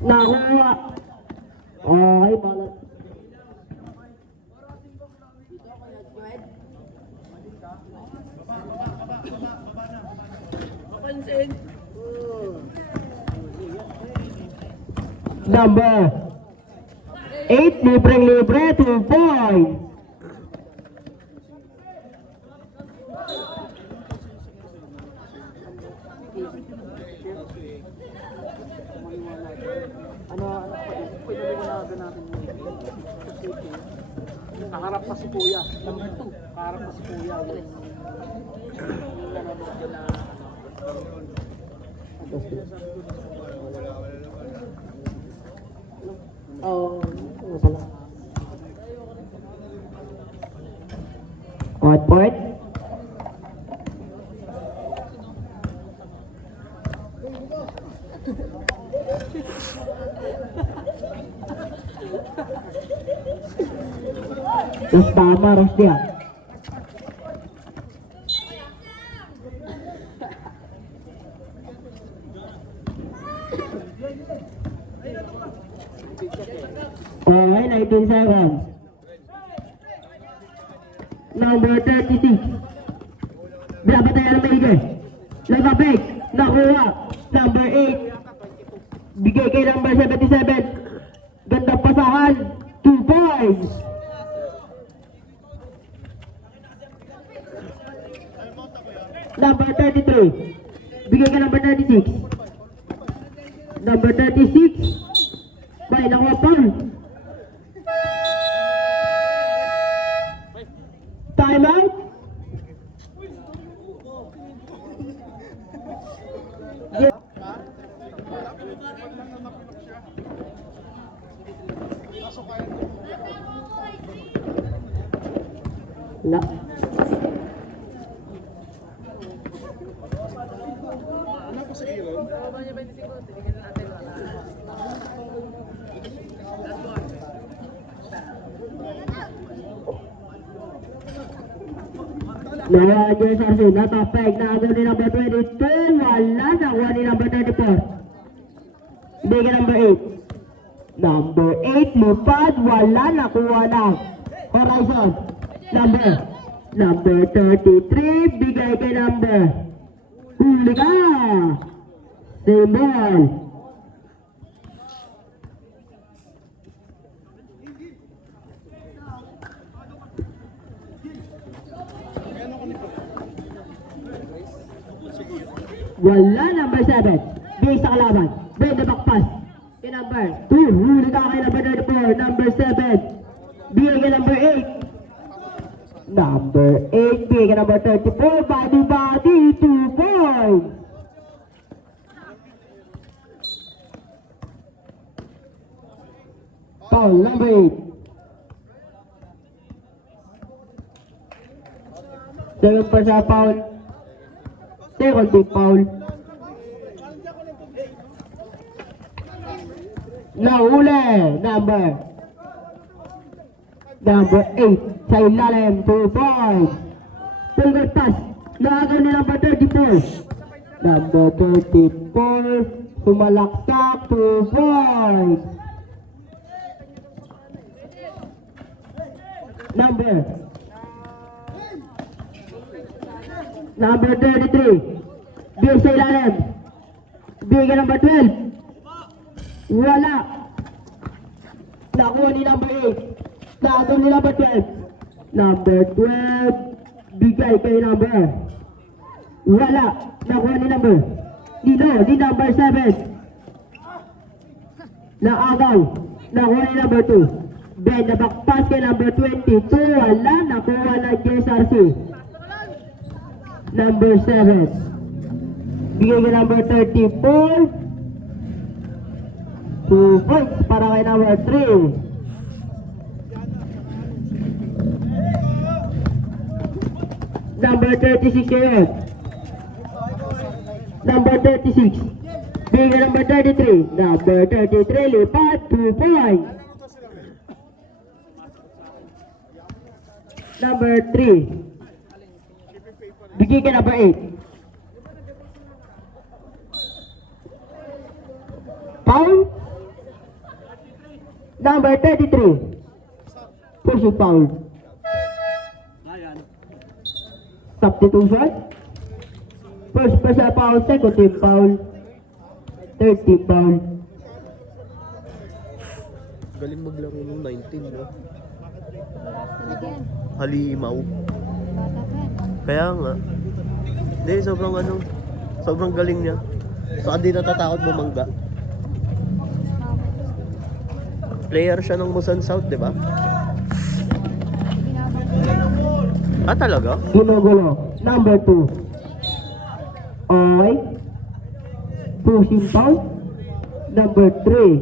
Nakuha. Okay, balat. Number 8, libreng-libre, 2 points. Kaharap pa si Kuya. Number 2. Kaharap pa si Kuya. Oh, masala. Hot point. Terus tama harus dia. Okay, 19 seconds. Number 36. Berapa tayo ng maigay? Nagabig. Nakuha. Number 8. Bigay kay number 77. Gandang pasahan. 2 points. Number 33. Bigay kay number 36. Number 36. Bay, nakuha pa. Time out. La. Nah, jadi sarsi, nata peg, nago ni number 22, wala, nakuha ni number 34. Bigay number 8. Number 8, lupad, wala, nakuha na. Horizon. Number 33, bigay kay number. Huli ka! Symbol. Wala, number 7. Bigay sa kalaban. Bigay na backpass. Kay number 2. Huli ka kay number 34. Number 7. Bigay kay number 8. Number 8. Bigay kay number 34. Body, 2 points. Foul, number 8. Second pa sa foul. Second big foul. Nahuli, number 8 sa ilalim, 2 points. Finger pass, nakagaw ni number 34. Number 34, sumalaksak, 2 points. Number 33, bigay sa ilalim. Bigay number 12. Wala. Nakuha ni number 8. Nakuha ni number 12. Number 12. Bigay kay number. Wala. Nakuha ni number. Ni number 7. Naagaw. Nakuha ni number 2. Ben na backpass kay number 22. Wala. Nakuha na JSRC. Number 7. Bigay kay number 34. 2 points para kay number 3. Number 36 yun. Number 36. Bigay number 33. Number 33 lipat 2 points. Number 3. Bigay kay number 8. Foul. Number 33. Pushing foul. Substitution. First personal foul, second team foul, third team foul. Galing maglaro ng 19, no? Again, Halimaw. bata pa yan. Kaya nga. Hindi, sobrang galing niya. So, hindi natatakot bumangga. Player siya ng Musan South, di ba? Ah, talaga? Ginugulo. Number 2. Oy. Pushing foul. Number 3.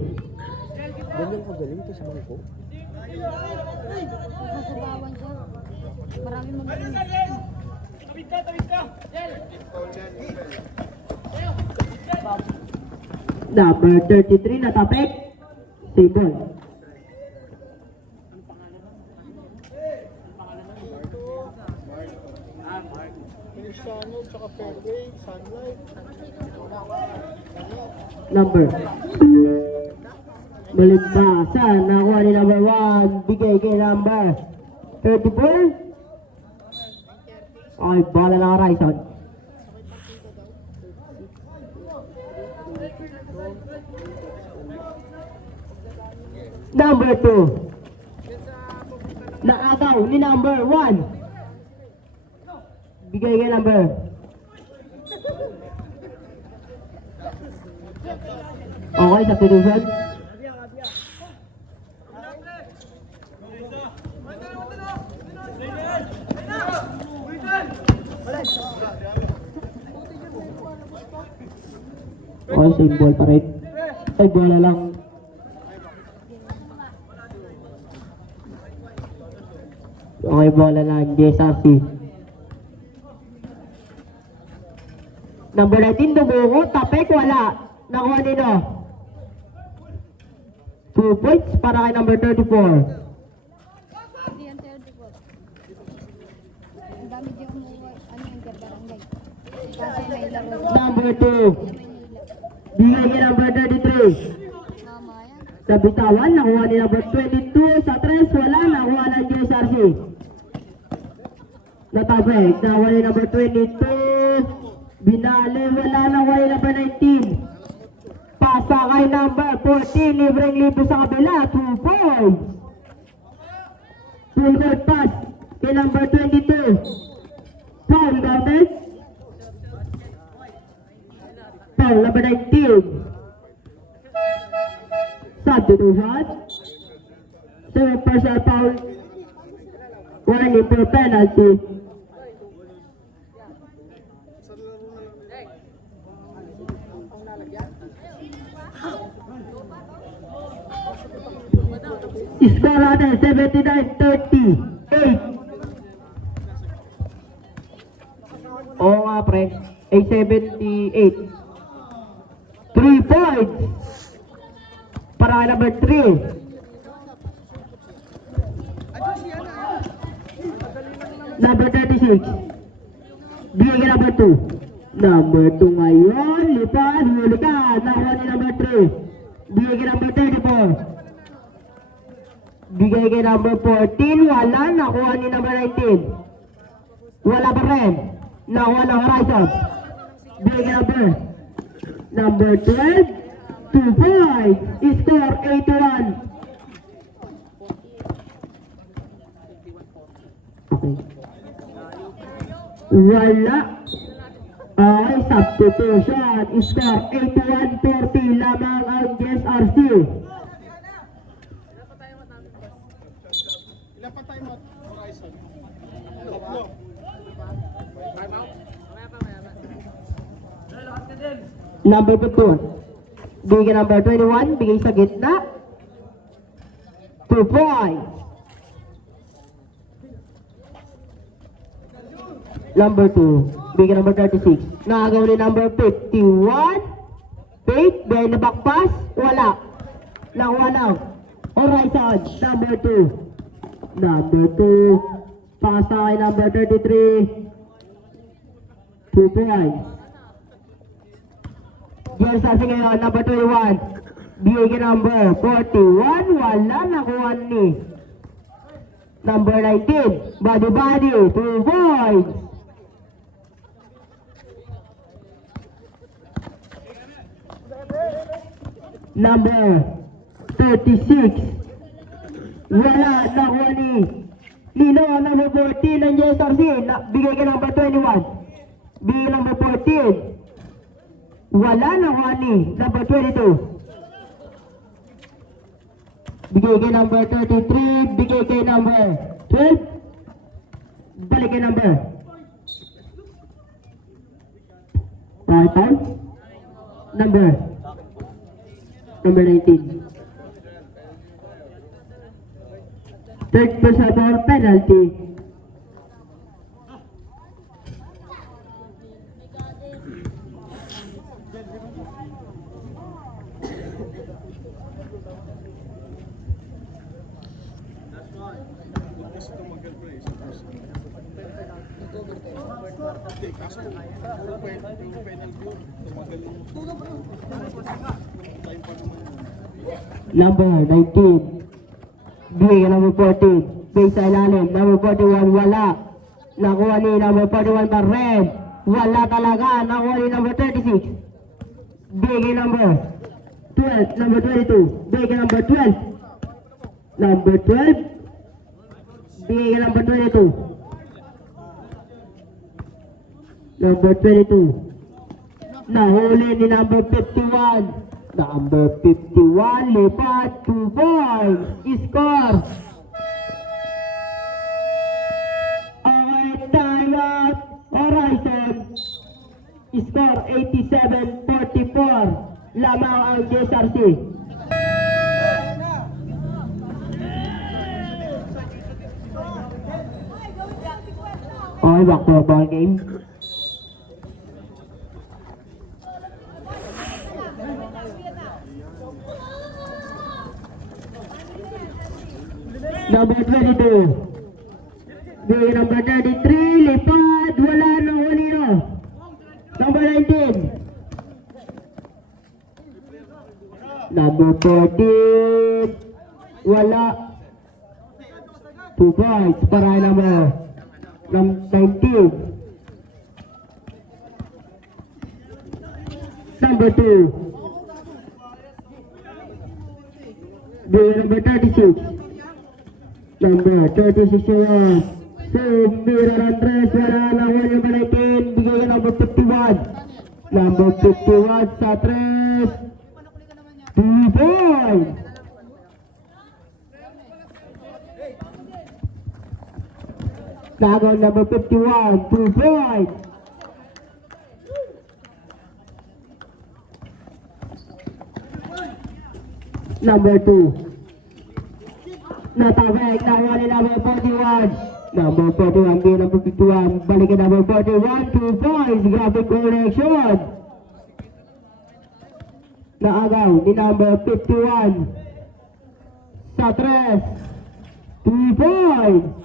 Ganyan ka galing to sa bangko. Sasabawan siya. Marami magaling. Number 33 natapik. Save ball. Cristiano, tsaka Fairway, Sunlight. Number. Malimpasan. Nakuha ni number 1. Bigay kay number 34. Ay, bola ng Horizon. Number 2. Naagaw ni number 1. Bigay kay number. Okay, substitution. Okay, same ball pa rin. Ay, bola lang. Okay, bola lang. JSRC. Number 19, dumugo. Tapik, wala. Nakuha nino. 2 points para kay number 34. Hindi yan 34. Ang dami din umuwi. Ano yung barangay? Kasi may laro. Number 2. Sa Maynila. Bigay kay number 33. Tama yan. Sa bitawan, nakuha ni number 22. Sa 3, wala. Nakuha ng JSRC. Natapik. Nakuha ni number 22. Binali, wala. Nakuha ni number 19. Pasa kay number 14. Libreng libre sa kabila. 2 points. Full court pass kay number 22. Foul counted. Foul number 19. Substitution. 7 personal foul. Warning for penalty. Score natin 79-38. Oo nga pre, 78. 3 points para kay number 3. Number 36. Bigay kay number 2. Number 2 ngayon, lipad, huli ka. Nakuha ni number 3. Bigay kay number 34. Bigay kay number 14, wala. Nakuha ni number 19. Wala pa rin. Nakuha ng Horizon. Bigay kay number 12. 2 points. Score 81. Okay. Wala. Okay, substitution. Score 81-40 lamang ang JSRC. Ilan pa tayo at Horizon? Tatlo. Number 15. Bigay number 21. Bigay sa gitna. 2 points. Number 2. Bigay number 36. Nakagaw ni number 51. Fake. Behind the back pass. Wala. Nakuha na. Horizon. Number 2. Number 2. Pasa kay number 33. 2 points. Jersey ngayon, number 21. Bigay kay number 41. Wala nakuha ni number 19. Body, 2 points. Number 36. Wala nakuha ni Nino, number 14 ng JSRC. Bigay kay number 21. Bigay kay number 14. Wala nakuha ni number 22. Bigay kay number 33. Bigay kay number 12. Balik kay number 5. Number 19. Third person for penalty. Number 19. Bigay ka number 14. Base sa ilalim. Number 41 wala. Nakuha ni number 41 pa red. Wala talaga. Nakuha ni number 36. Bigay kay number 12. Number 22. Bigay kay number 12. Number 12. Bigay kay number 22. Number 22. Nahuli ni number 51. Number 51, lipat, 2 points. Score. Okay, time out. Horizon. Score 87-44. Lamang ang JSRC. Okay, back to the ball game. Number 22. Bigay number 33. Lipat. Wala nang Juanino. Number 19. Number 14. Wala. 2 points para number 19. Number 2. Bigay number 36. Number 36 was Mira Andres. Wala lang yung balikin. Bigay ka number 51. Number 51 sa 3. 2 points. Nagaw number 51. 2 points. Number 2. Natabek, nakuha ni number 41. Number 41, di number 51. Balik ke number 41, 2 points. Graphic correction. Naagaw ni number 51. Sa 3. 2 points.